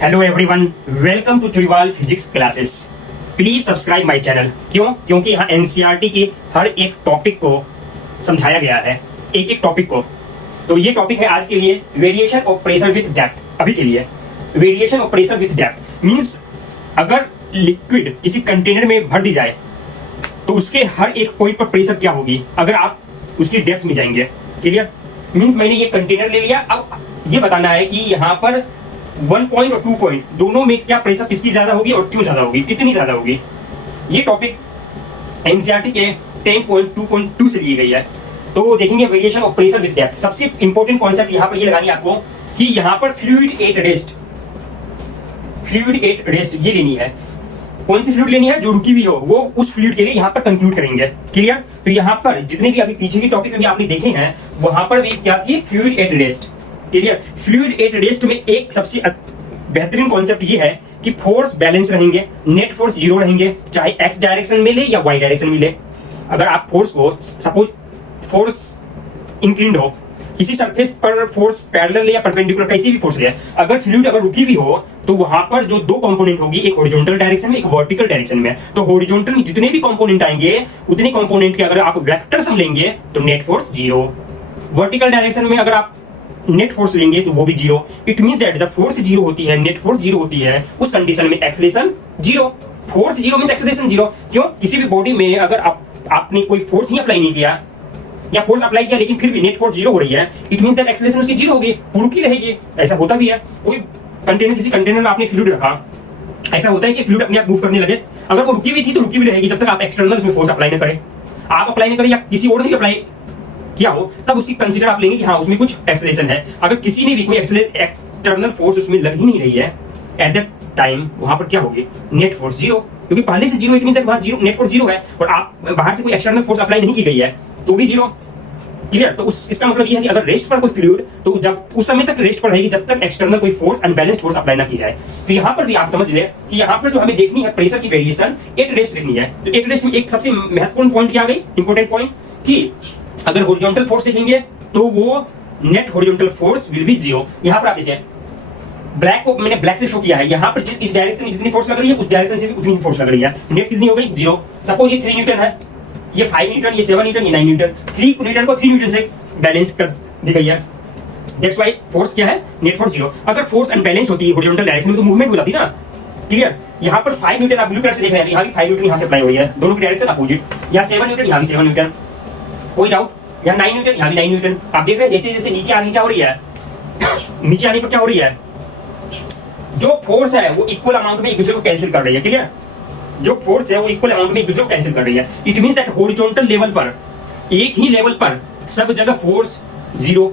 Hello everyone, welcome to Churiwal physics classes. Please subscribe my channel. क्यों? क्योंकि यहाँ NCERT के हर एक टॉपिक को समझाया गया है, एक एक टॉपिक को। तो ये टॉपिक है आज के लिए variation of pressure with depth. अभी के लिए variation of pressure with depth means अगर लिक्विड किसी कंटेनर में भर दी जाए तो उसके हर एक पॉइंट पर प्रेशर क्या होगी अगर आप उसकी डेप्थ में जाएंगे। क्लियर? मींस मैंने ये कंटेनर ले लिया, अब ये बताना है कि यहाँ पर 1 पॉइंट और 2 पॉइंट दोनों में क्या प्रेशर किसकी ज्यादा होगी और क्यों ज्यादा होगी, कितनी ज्यादा होगी। ये टॉपिक एनसीईआरटी के 10.2.2 से ली गई है। तो देखेंगे variation of pressure with depth. सबसे इंपॉर्टेंट कॉन्सेप्ट यहाँ पर ये लगानी है आपको कि यहाँ पर फ्लूइड एट रेस्ट ये लेनी है। कौन सी फ्लूइड लेनी है? जो रुकी हुई हो, वो उस फ्लूइड के लिए यहाँ पर कंक्लूड करेंगे। क्लियर? तो यहाँ पर जितने भी अभी पीछे की टॉपिक में आपने देखे हैं वहां पर भी क्या थी? Fluid at rest. Clear? Fluid at rest में एक सबसे बेहतरीन कॉन्सेप्ट ये है कि फोर्स बैलेंस रहेंगे, नेट फोर्स जीरो रहेंगे, चाहे एक्स डायरेक्शन में ले या वाई डायरेक्शन में ले। अगर आप फोर्स को सपोज फोर्स इंक्लिंड हो, किसी सरफेस पर फोर्स पैरेलल ले या परपेंडिकुलर कैसी भी फोर्स ले, अगर फ्लूइड अगर रुकी भी हो तो वहां पर जो दो कंपोनेंट होगी, एक हॉरिजॉन्टल डायरेक्शन में, एक वर्टिकल डायरेक्शन में। तो हॉरिजॉन्टल में जितने भी कंपोनेंट आएंगे उतने कंपोनेंट के अगर आप वेक्टर सम लेंगे तो net force zero. Vertical direction में अगर आप नेट फोर्स लेंगे तो वो भी जीरो। इट मींस दैट जब फोर्स जीरो होती है, नेट फोर्स जीरो होती है, उस कंडीशन में acceleration zero. Force zero means acceleration zero. क्यों? किसी भी बॉडी में अगर आपने कोई फोर्स ही अप्लाई नहीं किया या फोर्स अप्लाई किया लेकिन फिर भी नेट फोर्स जीरो हो रही है, इट मींस दैट एक्सेलरेशन उसकी जीरो होगी, रुकी रहेगी। ऐसा होता भी है। कोई कंटेनर, किसी कंटेनर में आपने फ्लूइड रखा, ऐसा होता है कि फ्लूइड अपने आप मूव करने लगे, अगर वो रुकी हुई थी तो रुकी हुई रहेगी जब तक आप एक्सटर्नल उसमें फोर्स अप्लाई न करें। आप अप्लाई न करें या किसी और ने भी अप्लाई किया हो तब उसकी कंसीडर आप लेंगे कि हाँ उसमें कुछ एक्सेलरेशन है। अगर किसी ने भी कोई एक्सटर्नल फोर्स उसमें लग ही नहीं रही है एट दैट टाइम, वहां पर क्या होगी? Net force zero. क्योंकि पहले से जीरो, इट मींस दैट वहां जीरो, नेट फोर्स जीरो है और आप बाहर से कोई एक्सटर्नल फोर्स अप्लाई नहीं की गई है तो भी जीरो। क्लियर? तो इसका मतलब यह है कि अगर रेस्ट पर कोई फ्लूइड, तो जब उस समय तक रेस्ट पर रहेगी जब तक एक्सटर्नल कोई फोर्स अनबैलेंस्ड फोर्स अप्लाई ना की जाए। तो यहां पर भी आप समझ ले कि यहां पर जो हमें देखनी है प्रेशर की वेरिएशन एट रेस्ट लिखनी है। तो एट रेस्ट में एक सबसे महत्वपूर्ण पॉइंट क्या आ गई, इंपॉर्टेंट पॉइंट, कि अगर हॉरिजॉन्टल फोर्स देखेंगे तो वो net horizontal force will be zero. यहां पर आप देखें, ब्लैक को मैंने ब्लैक से शो किया है, यहां पर इस डायरेक्शन में जितनी फोर्स लग रही है उस डायरेक्शन से भी उतनी ही फोर्स लग रही है। नेट कितनी हो गई? जीरो। सपोज ये 3 न्यूटन है, ये 5 न्यूटन, ये 7 न्यूटन, ये 9 न्यूटन। 3 न्यूटन को 3 न्यूटन से बैलेंस कर दी गई है। दैट्स व्हाई फोर्स क्या है? Net force zero. अगर फोर्स अनबैलेंस होती है हॉरिजॉन्टल डायरेक्शन में तो मूवमेंट हो जाती ना। क्लियर? यहाँ पर 5 न्यूटन आप ब्लू कलर से देख रहे हैं, यहाँ भी 5 न्यूटन यहाँ से अप्लाई हुई है, दोनों की डायरेक्शन अपोजिट। यहाँ 7 न्यूटन, यहाँ भी 7 न्यूटन, कोई डाउट? यहाँ 9 न्यूटन, यहाँ भी 9 न्यूटन। आप देख रहे हैं जैसे जैसे नीचे आने क्या हो रही है, नीचे आने पर क्या हो रही है, जो फोर्स है वो इक्वल अमाउंट में एक दूसरे को कैंसिल कर रही है। क्लियर? जो फोर्स है वो इक्वल अमाउंट में एक दूसरे को कैंसिल कर रही है। It means that horizontal level पर, एक ही लेवल पर सब जगह फोर्स जीरो।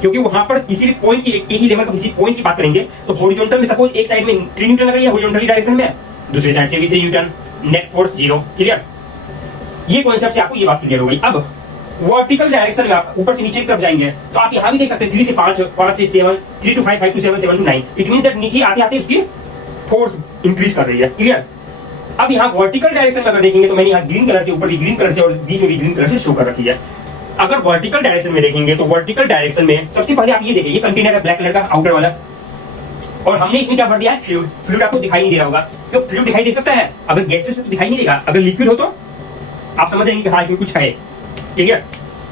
क्योंकि वहां पर किसी भी पॉइंट की, एक ही लेवल पर किसी पॉइंट की बात करेंगे तो हॉरिजॉन्टल में सपोज एक साइड में 3 न्यूटन लग रही है हॉरिजॉन्टल डायरेक्शन में, दूसरी साइड से भी 3 Newton, net force zero. Clear? ये कॉन्सेप्ट से आपको ये बात क्लियर हो गई। अब वर्टिकल डायरेक्शन में आप ऊपर से नीचे की तरफ जाएंगे तो आप यहां भी देख सकते हैं 3 से 5, 5 से 7, 3 to 5, 5 to 7, 7 to 9। It means that नीचे आते आते उसकी फोर्स इंक्रीज कर रही है। क्लियर? अब यहाँ वर्टिकल डायरेक्शन में अगर देखेंगे तो मैंने यहाँ ग्रीन कलर से, ऊपर भी ग्रीन कलर से और बीच में भी ग्रीन कलर से शो कर रखी है। अगर वर्टिकल डायरेक्शन में देखेंगे तो वर्टिकल डायरेक्शन में सबसे पहले आप ये देखिए, ये कंटेनर है ब्लैक कलर का आउटर वाला, और हमने इसमें क्या भर दिया है? फ्लूइड। फ्लूइड आपको दिखाई नहीं दे रहा होगा, तो फ्लूइड दिखाई दे सकता है, अगर गैसेस से तो दिखाई नहीं देगा, अगर लिक्विड हो तो आप समझ जाएंगे कि हाँ इसमें कुछ है। ठीक है?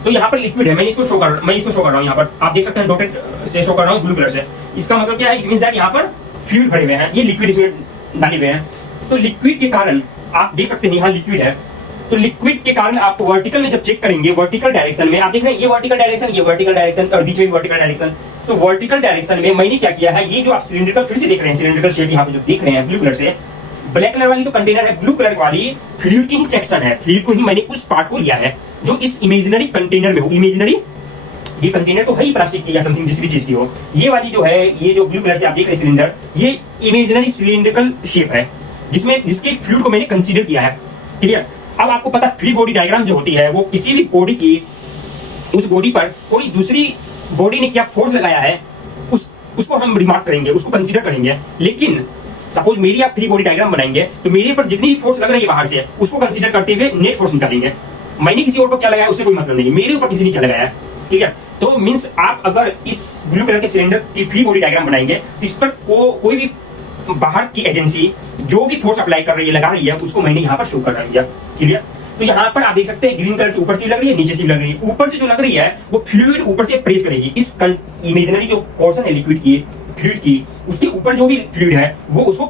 तो यहाँ पर लिक्विड है, मैं इसको शो कर रहा हूँ, यहाँ पर आप देख सकते हैं डॉटेड से शो कर रहा हूँ ब्लू कलर से। इसका मतलब क्या है? इट मींस दैट यहाँ पर फ्लूइड भरे हुए हैं, ये लिक्विड इसमें डाले हुए हैं। तो लिक्विड के कारण आप देख सकते हैं यहाँ लिक्विड है, तो लिक्विड के कारण आप वर्टिकल में जब चेक करेंगे, वर्टिकल डायरेक्शन में आप देख रहे हैं ये वर्टिकल डायरेक्शन, ये वर्टिकल डायरेक्शन और बीच में भी वर्टिकल डायरेक्शन। तो वर्टिकल डायरेक्शन में मैंने क्या किया है, ये जो आप सिलिंड्रिकल फिर से देख रहे हैं, सिलिंड्रिकल शेप यहाँ पे जो देख रहे हैं ब्लू कलर से, ब्लैक कलर वाली तो कंटेनर है, ब्लू कलर वाली फ्लूइड की ही सेक्शन है। फ्लूइड को ही मैंने उस पार्ट को लिया है जो इस इमेजिनरी कंटेनर में हो। इमेजिनरी, ये कंटेनर तो है ही प्लास्टिक की या समथिंग जिस भी चीज की हो। ये वाली जो है, ये जो ब्लू कलर से आप देख रहे हैं सिलेंडर, ये इमेजिनरी सिलिंड्रिकल शेप है जिसमें जिसके फ्लूइड को मैंने कंसीडर किया है। क्लियर? अब आपको पता फ्री बॉडी डायग्राम जो होती है वो किसी भी बॉडी की, उस बॉडी पर कोई दूसरी बॉडी ने क्या फोर्स लगाया है उसको हम रिमार्क करेंगे, उसको कंसीडर करेंगे। लेकिन सपोज मेरी आप फ्री बॉडी डायग्राम बनाएंगे तो मेरे पर जितनी भी फोर्स लग रही है बाहर से उसको कंसीडर करते हुए नेट फोर्स निकालेंगे। मैंने किसी और पर क्या लगाया उससे कोई मतलब नहीं, मेरे ऊपर किसी ने क्या लगाया। ठीक है? तो मीन्स आप अगर इस ब्लू कलर के सिलेंडर की फ्री बॉडी डायग्राम बनाएंगे तो इस पर कोई भी बाहर की एजेंसी जो भी फोर्स अप्लाई कर रही है, लगा रही है, उसको मैंने यहाँ पर शो कर रही है। क्लियर? तो यहाँ पर आप देख सकते हैं ग्रीन कलर के ऊपर से भी लग रही है, नीचे से भी लग रही है। ऊपर से जो लग रही है वो फ्लूइड ऊपर से प्रेस करेगी। इस इमेजिनरी जो पोर्शन है लिक्विड की, फ्लूइड की, उसके ऊपर जो भी फ्लूइड है वो उसको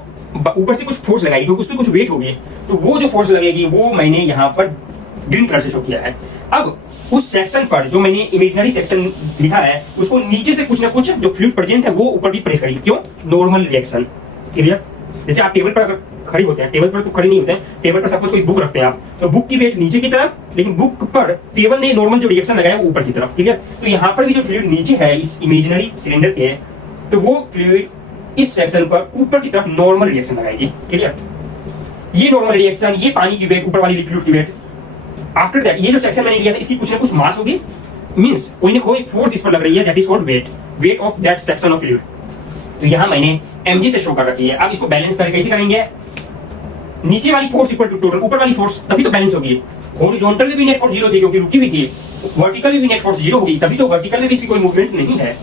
ऊपर से कुछ फोर्स लगाएगी, क्योंकि उसकी कुछ वेट होगी। तो वो जो फोर्स लगेगी वो मैंने यहाँ पर ग्रीन कलर से शो किया है। अब उस सेक्शन पर जो मैंने इमेजिनरी सेक्शन लिखा है उसको नीचे से कुछ ना कुछ जो फ्लूइड प्रेजेंट है वो ऊपर भी प्रेस करेगी। क्यों? Normal reaction. क्लियर? जैसे आप टेबल पर अगर खड़े होते हैं, टेबल पर तो खड़े नहीं होते हैं, टेबल पर सपोज कोई बुक रखते हैं आप, तो बुक की वेट नीचे की तरफ, लेकिन बुक पर टेबल ने नॉर्मल जो रिएक्शन लगाया वो ऊपर की तरफ। ठीक है? तो यहाँ पर भी जो फ्लूइड नीचे है इस इमेजिनरी सिलेंडर के, तो वो फ्लूइड इस सेक्शन पर ऊपर की तरफ नॉर्मल रिएक्शन लगाएगी। क्लियर? ये नॉर्मल रिएक्शन, ये पानी की वेट, ऊपर वाली लिक्विड की वेट। आफ्टर दैट ये जो सेक्शन मैंने लिया था इसकी कुछ ना कुछ मास होगी, मींस कोई ना कोई फोर्स इस पर लग रही है, that is called weight, weight of that section of fluid. तो यहाँ मैंने mg से शो कर रखी है। अब इसको बैलेंस करके कैसे करेंगे? नीचे वाली फोर्स इक्वल टू टोटल ऊपर वाली फोर्स, तभी तो बैलेंस होगी। हॉरिजॉन्टल में भी नेट फोर्स 0 थी क्योंकि रुकी हुई थी, वर्टिकल में भी नेट फोर्स 0 होगी, तभी तो वर्टिकल में भी कोई मूवमेंट नहीं है।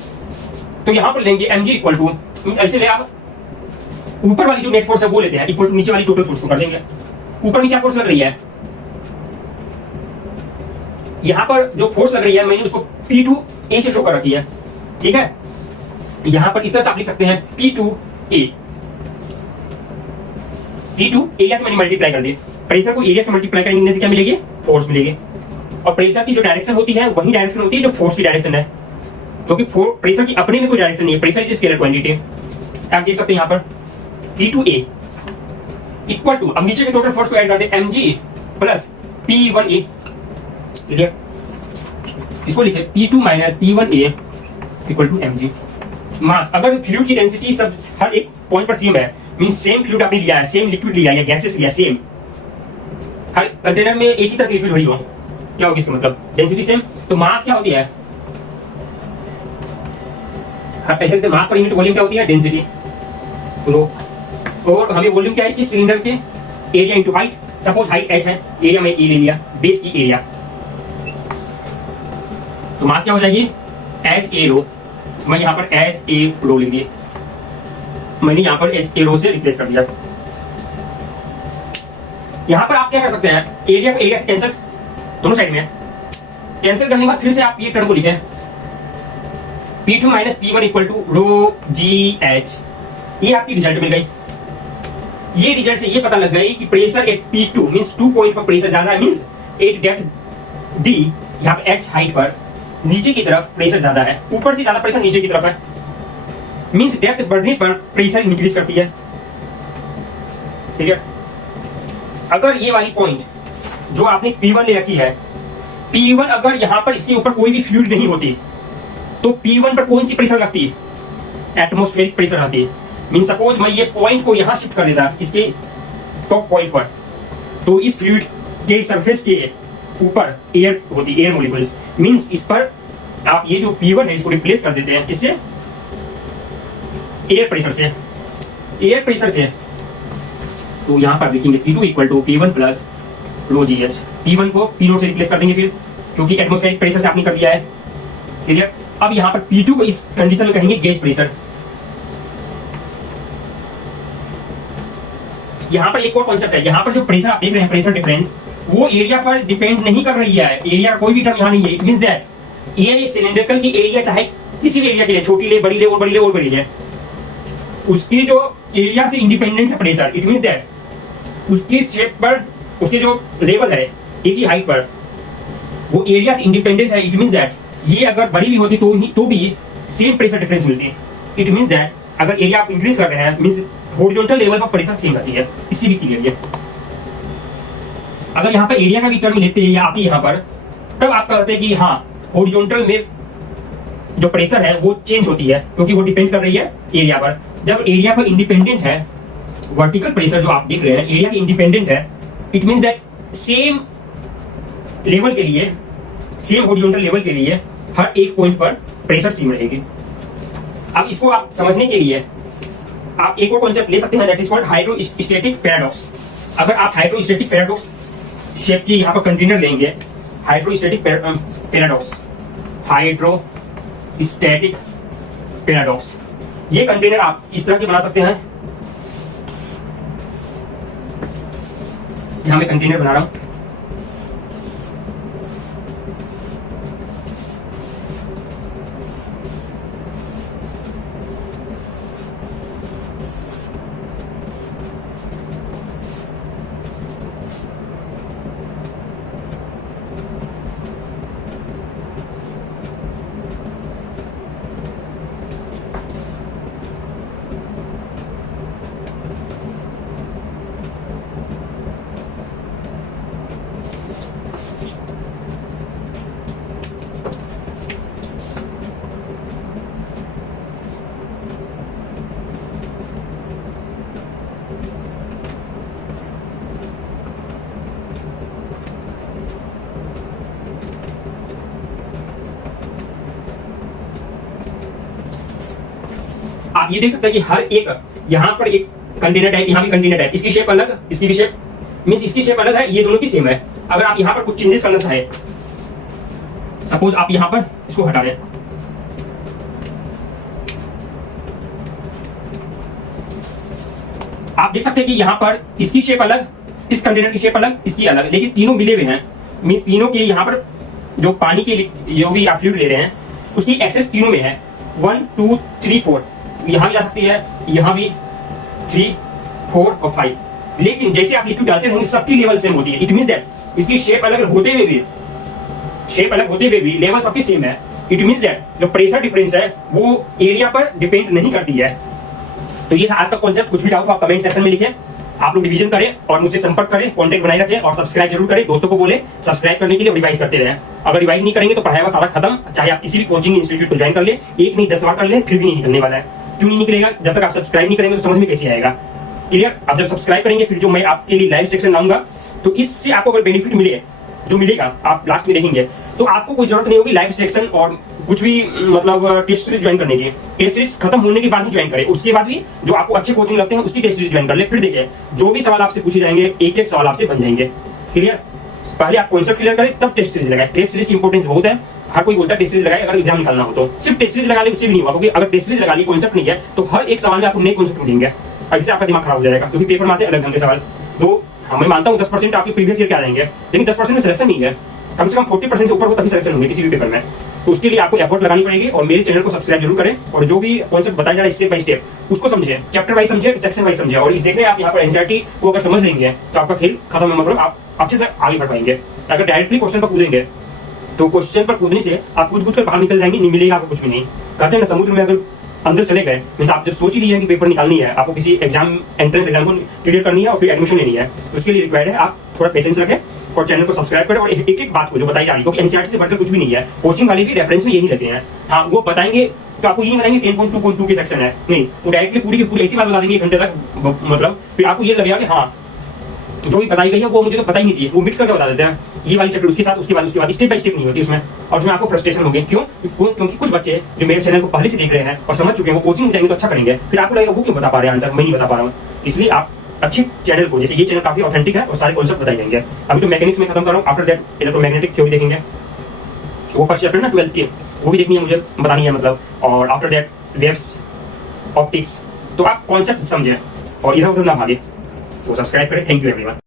तो यहाँ पर लेंगे mg इक्वल टू, ऐसे ले आप ऊपर वाली जो नेट फोर्स है वो लेते हैं इक्वल टू नीचे वाली टोटल फोर्स को कर देंगे। ऊपर में क्या फोर्स लग रही है? यहाँ पर जो फोर्स लग रही है मैंने उसको P2A से शो कर रखी है। ठीक है? यहाँ पर इस तरह से आप लिख सकते हैं P2A। P2 एरिया से मैंने मल्टीप्लाई कर दिया। प्रेशर को एरिया से मल्टीप्लाई करने से क्या मिलेगी? फोर्स मिलेगी। और प्रेशर की जो डायरेक्शन होती है वही डायरेक्शन होती है जो फोर्स की डायरेक्शन है, क्योंकि प्रेशर की अपने में कोई डायरेक्शन नहीं है, प्रेशर इज स्केलर क्वांटिटी। आप देख सकते हैं यहाँ पर P2A इक्वल टू, अब नीचे के टोटल फोर्स को ऐड कर दे, mg प्लस P1A। क्लियर? इसको लिखे P2 minus P1A equal to mg। Mass, अगर फ्लूइड की डेंसिटी सब हर एक पॉइंट पर सेम है, मीन सेम फ्लूइड आपने लिया है, सेम लिक्विड लिया है या गैसेस लिया, सेम हर कंटेनर में एक ही तरह की लिक्विड भरी हो, क्या होगी इसका मतलब? Density same. तो मास क्या होती है? हर ऐसे तो मास पर यूनिट वॉल्यूम क्या होती है? डेंसिटी। रो। और हमें वॉल्यूम क्या है इसकी? सिलेंडर के area into height. Suppose height h है, एरिया में ए ले लिया, बेस की एरिया, तो मास क्या हो जाएगी? एच ए रो। मैं यहाँ पर एच ए रो लिख दिए, मैंने यहाँ पर एच ए रो से रिप्लेस कर दिया। यहाँ पर आप क्या कर सकते हैं? एरिया को एरिया से कैंसिल, दोनों साइड में कैंसिल करने के बाद फिर से आप ये टर्म को लिखें P2 minus P1 equal to rho g h. ये आपकी रिजल्ट मिल गई। ये रिजल्ट से ये पता लग गई कि pressure at P2 means 2 point पर प्रेशर ज्यादा है, मींस एट डेप्थ D, यहाँ पे H हाइट पर नीचे की तरफ प्रेशर ज्यादा है, ऊपर से ज्यादा प्रेशर नीचे की तरफ है, मींस डेप्थ बढ़ने पर प्रेशर इंक्रीज करती है। ठीक है? अगर ये वाली पॉइंट जो आपने P1 ले रखी है, P1 अगर यहां पर इसके ऊपर कोई भी फ्लूइड नहीं होती तो P1 पर कौन सी प्रेशर लगती है? एटमॉस्फेरिक प्रेशर आती है। मीन सपोज मैं ये पॉइंट को यहां शिफ्ट कर देता इसके टॉप पॉइंट पर, तो इस फ्लूइड के सरफेस के ऊपर एयर होती, एयर मॉलिक्यूल्स, मींस इस पर आप ये जो P1 है इसको रिप्लेस कर देते हैं किससे? एयर प्रेशर से। एयर प्रेशर से तो यहां पर लिखेंगे P2 equal to P1 plus rho g h. P1 को P0 से रिप्लेस कर देंगे फिर, क्योंकि एटमॉस्फेरिक प्रेशर से आपने कर दिया है। क्लियर? अब यहां पर P2 को इस कंडीशन में कहेंगे गेज प्रेशर। यहां पर एक और कॉन्सेप्ट है, यहां पर जो प्रेशर आप देख रहे हैं, प्रेशर डिफरेंस, वो एरिया पर डिपेंड नहीं कर रही है। एरिया का कोई भी टर्म यहां नहीं है। इट मींस दैट ये सिलेंड्रिकल की एरिया चाहे किसी भी एरिया के लिए, छोटी ले, बड़ी ले और बड़ी ले और बड़ी ले, उसकी जो एरिया से इंडिपेंडेंट है प्रेशर। इट मींस दैट उसकी शेप पर, उसके जो लेवल है एक ही हाइट पर, वो एरिया से इंडिपेंडेंट है। इट मींस दैट ये अगर बड़ी भी होती तो भी सेम प्रेशर डिफरेंस मिलती। इट मींस दैट अगर एरिया आप इंक्रीज कर रहे हैं, मींस हॉरिजॉन्टल लेवल पर प्रेशर सेम रहती है। इससे भी क्लियर है। अगर यहाँ पर एरिया का भी टर्म लेते हैं या आती है यहाँ पर, तब आप कहते हैं कि हाँ हॉरिजॉन्टल में जो प्रेशर है वो चेंज होती है, क्योंकि वो डिपेंड कर रही है एरिया पर। जब एरिया पर इंडिपेंडेंट है, वर्टिकल प्रेशर जो आप देख रहे हैं एरिया के इंडिपेंडेंट है, it means that same level के लिए, सेम हॉरिजॉन्टल लेवल के लिए हर एक पॉइंट पर प्रेशर सेम रहेगी। अब इसको आप समझने के लिए आप एक और कॉन्सेप्ट ले सकते हैं, that is called hydrostatic paradox. अगर आप हाइड्रोस्टैटिक पैराडॉक्स शेप की यहाँ पर कंटेनर लेंगे, hydrostatic paradox, hydrostatic static paradox. ये कंटेनर आप इस तरह के बना सकते हैं। यहां मैं कंटेनर बना रहा हूं। आप ये देख सकते हैं कि हर एक यहां पर एक कंटेनर टाइप, यहां भी कंटेनर टाइप, इसकी शेप अलग, इसकी भी शेप मींस इसकी शेप अलग है, ये दोनों की सेम है। अगर आप यहां पर कुछ चेंजेस करना चाहे, सपोज आप यहां पर इसको हटा दें, आप देख सकते हैं कि यहां पर इसकी शेप अलग, इस कंटेनर की शेप अलग, इसकी अलग, लेकिन तीनों मिले हुए हैं। मींस तीनों के यहां पर जो पानी के जो भी आप फ्लूइड ले रहे हैं उसकी एक्सेस तीनों में है। 1 2 3 4 यहां भी जा सकती है, यहां भी 3 4 और 5। लेकिन जैसे आप लिक्विड डालते रहेंगे सबकी लेवल सेम होती है। इट मींस दैट इसकी शेप अलग होते हुए भी लेवल सबकी सेम है। इट मींस दैट जो प्रेशर डिफरेंस है वो एरिया पर डिपेंड नहीं करती है। तो ये था आज का कॉन्सेप्ट। कुछ भी डाउट हो आप कमेंट सेक्शन में लिखें। आप लोग रिवीजन करें और मुझसे संपर्क करें, कांटेक्ट बनाए रखें और सब्सक्राइब जरूर करें। दोस्तों को बोले सब्सक्राइब करने के लिए, रिवाइज करते रहें। अगर रिवाइज नहीं करेंगे तो पढ़ाया हुआ सारा खत्म। चाहे आप किसी भी कोचिंग इंस्टीट्यूट को ज्वाइन कर ले, एक नहीं 10 बार कर ले, फिर भी नहीं निकलने वाला है। क्यों नहीं निकलेगा? जब तक आप सब्सक्राइब नहीं करेंगे तो समझ में कैसे आएगा? क्लियर? आप जब सब्सक्राइब करेंगे फिर जो मैं आपके लिए लाइव सेक्शन लाऊंगा तो इससे आपको अगर बेनिफिट मिले, जो मिलेगा आप लास्ट में देखेंगे, तो आपको कोई जरूरत नहीं होगी लाइव सेक्शन और कुछ भी मतलब टेस्ट सीरीज ज्वाइन करने की। टेस्ट सीरीज खत्म होने के बाद ही ज्वाइन करें। उसके बाद भी जो आपको अच्छे कोचिंग लगते हैं उसकी टेस्ट सीरीज ज्वाइन कर ले। फिर देखिए जो भी सवाल आपसे पूछे जाएंगे एक एक सवाल आपसे बन जाएंगे। क्लियर? पहले आप कॉन्सेप्ट क्लियर करें तब टेस्ट सीरीज लगाए। टेस्ट सीरीज की इंपॉर्टेंस बहुत है। हर कोई बोलता है टेस्ट सीरीज लगाए अगर एग्जाम निकालना हो तो। सिर्फ टेस्ट सीरीज लगा ले उससे भी नहीं होगा, क्योंकि अगर टेस्ट सीरीज लगा ली कॉन्सेप्ट नहीं है तो हर एक सवाल में आपको नए कॉन्सेप्ट मिलेंगे। इससे आपका दिमाग खराब हो जाएगा, क्योंकि पेपर में आते हैं अलग ढंग के सवाल। तो मैं मानता हूँ 10% आपके प्रीवियस ईयर के आ जाएंगे, लेकिन 10% में सिलेक्शन नहीं है। कम से कम 40% से ऊपर हो तभी सिलेक्शन होंगे किसी भी पेपर में। तो उसके लिए आपको एफर्ट लगानी पड़ेगी। और मेरे चैनल को सब्सक्राइब जरूर करें और जो भी कॉन्सेप्ट बताया जा रहा है स्टेप बाय स्टेप उसको समझिए, चैप्टर वाइज समझिए, सेक्शन वाइज समझिए। और इस देखने आप यहाँ पर एनसीईआरटी को अगर समझ लेंगे तो आपका खेल खत्म है, मतलब आप अच्छे से आगे बढ़ पाएंगे। अगर डायरेक्टली क्वेश्चन पर कूदेंगे तो क्वेश्चन पर कूदने से आप कूद कर बाहर निकल जाएंगे, नहीं मिलेगा आपको कुछ भी नहीं। कहते हैं ना समुद्र में अगर अंदर चले गए, मींस आप जब सोच ही लिए कि पेपर निकालनी है, आपको किसी एग्जाम एंट्रेंस एग्जाम को क्लियर करनी है और फिर एडमिशन लेनी है, तो उसके लिए रिक्वायर्ड है आप थोड़ा पेशेंस रखें और चैनल को सब्सक्राइब करें और एक एक बात को जो बताई जा रही है, क्योंकि एनसीईआरटी से बढ़कर कुछ भी नहीं है। कोचिंग वाले भी रेफरेंस में यही लेते हैं। हाँ वो बताएंगे तो आपको ये नहीं बताएंगे 10.2.2 की सेक्शन है, नहीं, वो डायरेक्टली पूरी की पूरी ऐसी बात बता देंगे 1 घंटे तक, मतलब फिर आपको ये लगेगा कि हाँ जो भी बताई गई है वो मुझे तो पता ही नहीं थी, वो मिक्स करके बता देते हैं। ये वाली चैप्टर उसके साथ, उसके बाद स्टेप बाय स्टेप नहीं होती उसमें, और उसमें आपको फ्रस्ट्रेशन होगी। क्यों? क्योंकि कुछ बच्चे जो मेरे चैनल को पहले से देख रहे हैं और समझ चुके हैं, वो कोचिंग में जाएंगे तो अच्छा करेंगे, फिर आपको लगेगा वो क्यों बता पा रहे हैं आंसर, मैं नहीं बता पा रहा हूँ। इसलिए आप अच्छे चैनल को, जैसे ये चैनल काफी ऑथेंटिक है और सारे कॉन्सेप्ट बताए जाएंगे। अभी तो मैकेनिक्स में खत्म कर रहा हूँ, आफ्टर दैट इलेक्ट्रोमैग्नेटिक थ्योरी देखेंगे, वो फर्स्ट चैप्टर ना 12th की, वो भी देखनी है मुझे, बतानी है मतलब। और आफ्टर दैट वेव्स, ऑप्टिक्स। तो आप कॉन्सेप्ट समझें और इधर उधर ना भागे। तो सब्सक्राइब करें। Thank you everyone.